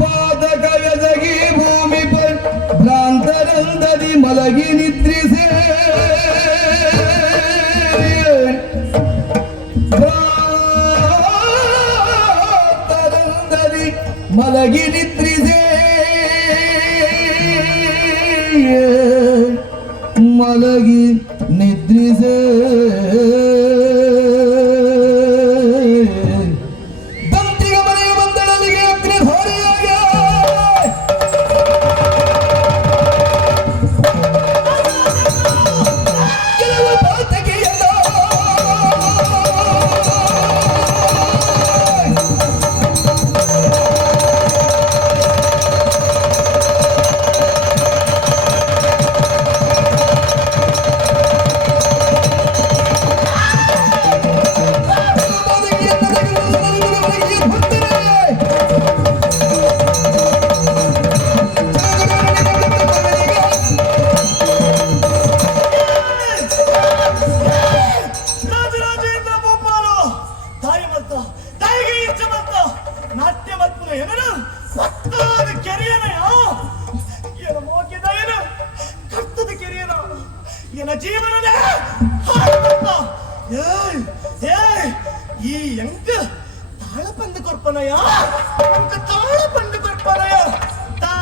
ಪಾದಕವೆದಗಿ ಭೂಮಿ ಭ್ರಾಂತರಂದದಿ ಮಲಗಿ ನಿದ್ರಿಸೆ ಭ್ರಾಂತರಂದದಿ ಮಲಗಿ ನಿದ್ರಿಸೆ ಮಲಗಿ ನಿದ್ರಿಸೆ ಜೀವನದ ಈ ಎಂಕ ತಾಳ ಬಂದು ಕೊರ್ಪನಯ ತಾಳ ಬಂದು ಕೊರ್ಪನಯ ತಾ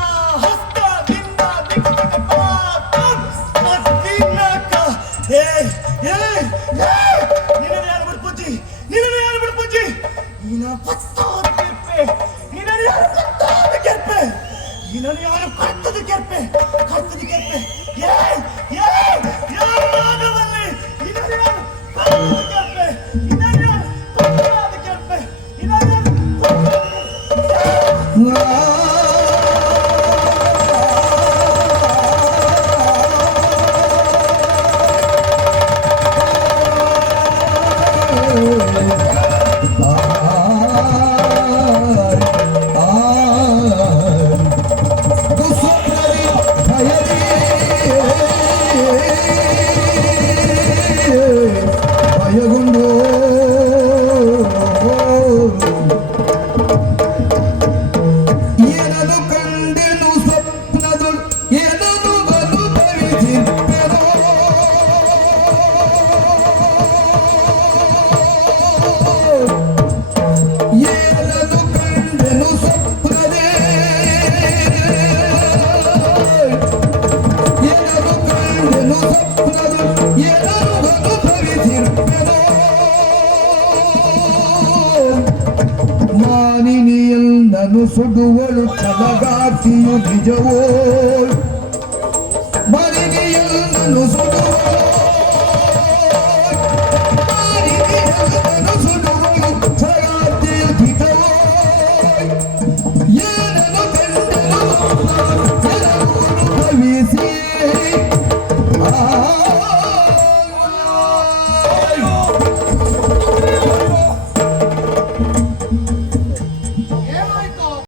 ಹಸ್ತ ದಿಂದ ದಿಕ್ಕ ಪಾಕ ನಿನ್ನ ಯಾರು ಬಿಡ್ಪುಜಿ ನಿನ್ನ ಪತ್ತಾದ ಕೆರ್ಪೆ ನಿನ್ನ ಯಾರು ಪತ್ತಾದ ಕೆರ್ಪೆ ನಿನ್ನ ಯಾರು ಕರ್ತದ ಕೆರ್ಪೆ ಸುಡುವಳು ಚಲಗಾತಿಯು ನಿಜವೋ ಮರಿಗೆಯಲ್ಲನು